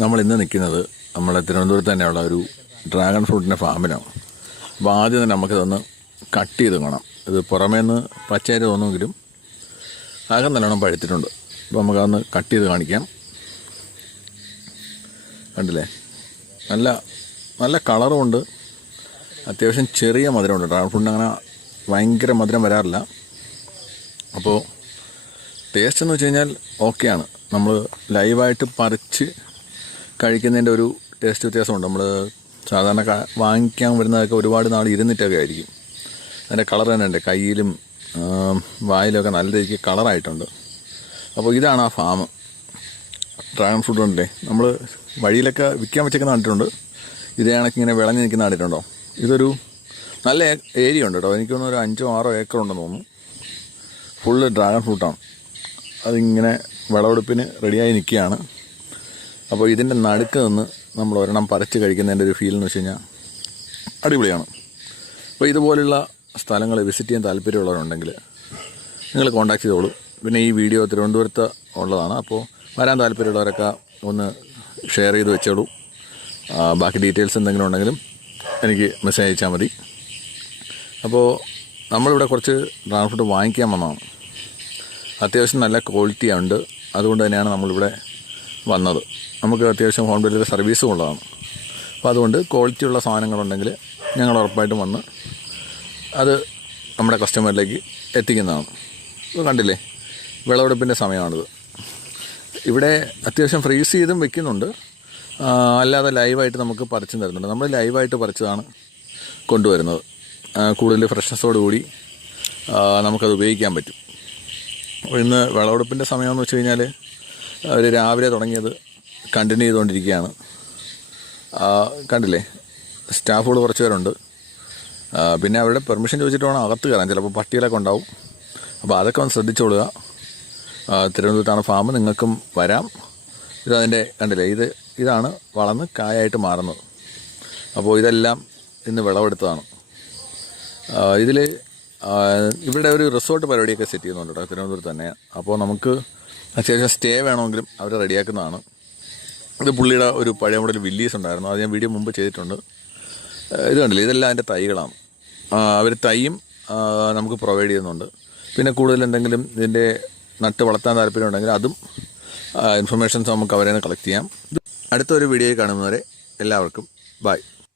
നമ്മൾ ഇന്ന് നിൽക്കുന്നത് നമ്മളെ തിരുവനന്തപുരത്ത് തന്നെയുള്ള ഒരു ഡ്രാഗൺ ഫ്രൂട്ടിൻ്റെ ഫാമിലാണ്. അപ്പോൾ ആദ്യം തന്നെ നമുക്കിതൊന്ന് കട്ട് ചെയ്ത് കാണാം. ഇത് പുറമേ നിന്ന് പച്ചയായിട്ട് തോന്നുമെങ്കിലും അകം നല്ലോണം പഴുത്തിട്ടുണ്ട്. അപ്പോൾ നമുക്കതൊന്ന് കട്ട് ചെയ്ത് കാണിക്കാം. കണ്ടില്ലേ, നല്ല നല്ല കളറുമുണ്ട്, അത്യാവശ്യം ചെറിയ മധുരമുണ്ട്. ഡ്രാഗൺ ഫ്രൂട്ടിന് അങ്ങനെ ഭയങ്കര മധുരം വരാറില്ല. അപ്പോൾ ടേസ്റ്റ് എന്ന് വെച്ച് കഴിഞ്ഞാൽ ഓക്കെയാണ്. നമ്മൾ ലൈവായിട്ട് പറിച്ച് കഴിക്കുന്നതിൻ്റെ ഒരു ടേസ്റ്റ് വ്യത്യാസമുണ്ട്. നമ്മൾ സാധാരണ വാങ്ങിക്കാൻ വരുന്നതൊക്കെ ഒരുപാട് നാൾ ഇരുന്നിട്ടൊക്കെ ആയിരിക്കും. അതിൻ്റെ കളർ തന്നെ ഉണ്ട്, കയ്യിലും വായിലൊക്കെ നല്ല രീതിക്ക് കളറായിട്ടുണ്ട്. അപ്പോൾ ഇതാണ് ആ ഫാം. ഡ്രാഗൺ ഫ്രൂട്ട് ഉണ്ടല്ലേ, നമ്മൾ വഴിയിലൊക്കെ വിൽക്കാൻ വെച്ചൊക്കെ നട്ടിട്ടുണ്ട്. ഇതേ കണക്ക് ഇങ്ങനെ വിളഞ്ഞ് നിൽക്കുന്ന നട്ടിട്ടുണ്ടോ. ഇതൊരു നല്ല ഏരിയ ഉണ്ട് കേട്ടോ. എനിക്ക് തോന്നുന്നു ഒരു 5-6 ഏക്കർ ഉണ്ടെന്ന് തോന്നുന്നു. ഫുള്ള് ഡ്രാഗൺ ഫ്രൂട്ടാണ്. അതിങ്ങനെ വിളവെടുപ്പിന് റെഡിയായി നിൽക്കുകയാണ്. അപ്പോൾ ഇതിൻ്റെ നടുക്ക് നിന്ന് നമ്മൾ ഒരെണ്ണം പറിച്ച് കഴിക്കുന്നതിൻ്റെ ഒരു ഫീൽ എന്ന് വെച്ച് കഴിഞ്ഞാൽ അടിപൊളിയാണ്. അപ്പോൾ ഇതുപോലുള്ള സ്ഥലങ്ങൾ വിസിറ്റ് ചെയ്യാൻ താല്പര്യമുള്ളവരുണ്ടെങ്കിൽ നിങ്ങൾ കോൺടാക്ട് ചെയ്തോളൂ. പിന്നെ ഈ വീഡിയോ തിരുവനന്തപുരത്ത് ഉള്ളതാണ്. അപ്പോൾ വരാൻ താല്പര്യമുള്ളവരൊക്കെ ഒന്ന് ഷെയർ ചെയ്ത് വെച്ചോളൂ. ബാക്കി ഡീറ്റെയിൽസ് എന്തെങ്കിലും ഉണ്ടെങ്കിലും എനിക്ക് മെസ്സേജ് അയച്ചാൽ മതി. അപ്പോൾ നമ്മളിവിടെ കുറച്ച് ഡ്രാഗൺ ഫ്രൂട്ട് വാങ്ങിക്കാൻ വന്നതാണ്. അത്യാവശ്യം നല്ല ക്വാളിറ്റി ഉണ്ട്. അതുകൊണ്ട് തന്നെയാണ് നമ്മളിവിടെ വന്നത്. നമുക്ക് അത്യാവശ്യം ഹോം ഡെലിവറി സർവീസും ഉള്ളതാണ്. അപ്പോൾ അതുകൊണ്ട് ക്വാളിറ്റിയുള്ള സാധനങ്ങളുണ്ടെങ്കിൽ ഞങ്ങൾ ഉറപ്പായിട്ടും വന്ന് അത് നമ്മുടെ കസ്റ്റമറിലേക്ക് എത്തിക്കുന്നതാണ്. ഇപ്പോൾ കണ്ടില്ലേ, വിളവെടുപ്പിൻ്റെ സമയമാണിത്. ഇവിടെ അത്യാവശ്യം ഫ്രീസ് ചെയ്തും വെക്കുന്നുണ്ട്, അല്ലാതെ ലൈവായിട്ട് നമുക്ക് പറിച്ചും തരുന്നുണ്ട്. നമ്മൾ ലൈവായിട്ട് പറിച്ചതാണ് കൊണ്ടുവരുന്നത്. കൂടുതൽ ഫ്രഷ്നെസ്സോടുകൂടി നമുക്കത് ഉപയോഗിക്കാൻ പറ്റും. ഇന്ന് വിളവെടുപ്പിൻ്റെ സമയമെന്ന് വെച്ച് കഴിഞ്ഞാൽ അവർ രാവിലെ തുടങ്ങിയത് കണ്ടിന്യൂ ചെയ്തുകൊണ്ടിരിക്കുകയാണ്. കണ്ടില്ലേ, സ്റ്റാഫുകൾ കുറച്ച് പേരുണ്ട്. പിന്നെ അവരുടെ പെർമിഷൻ ചോദിച്ചിട്ട് വേണം അകത്ത് കയറാൻ. ചിലപ്പോൾ പട്ടികളൊക്കെ ഉണ്ടാവും. അപ്പോൾ അതൊക്കെ ഒന്ന് ശ്രദ്ധിച്ചോളുക. തിരുവനന്തപുരത്താണ് ഫാം, നിങ്ങൾക്കും വരാം. ഇതതിൻ്റെ കണ്ടില്ലേ, ഇതാണ് വളർന്ന് കായായിട്ട് മാറുന്നത്. അപ്പോൾ ഇതെല്ലാം ഇന്ന് വിളവെടുത്തതാണ്. ഇവിടെ ഒരു റിസോർട്ട് പരിപാടിയൊക്കെ സെറ്റ് ചെയ്യുന്നുണ്ട് കേട്ടോ, തിരുവനന്തപുരത്ത് തന്നെ. അപ്പോൾ നമുക്ക് അത്യാവശ്യം സ്റ്റേ വേണമെങ്കിലും അവർ റെഡിയാക്കുന്നതാണ്. ഇത് പുള്ളിയുടെ ഒരു പഴയ മോഡൽ വില്ലീസ് ഉണ്ടായിരുന്നു, അത് ഞാൻ വീഡിയോ മുമ്പ് ചെയ്തിട്ടുണ്ട്. ഇത് കണ്ടില്ലേ, ഇതെല്ലാം അതിൻ്റെ തൈകളാണ്. അവർ തൈയും നമുക്ക് പ്രൊവൈഡ് ചെയ്യുന്നുണ്ട്. പിന്നെ കൂടുതൽ എന്തെങ്കിലും ഇതിൻ്റെ നട്ട് വളർത്താൻ താല്പര്യമുണ്ടെങ്കിൽ അതും ഇൻഫർമേഷൻസ് നമുക്ക് അവരെ കളക്ട് ചെയ്യാം. അടുത്തൊരു വീഡിയോയിൽ കാണുന്നവരെ എല്ലാവർക്കും ബൈ.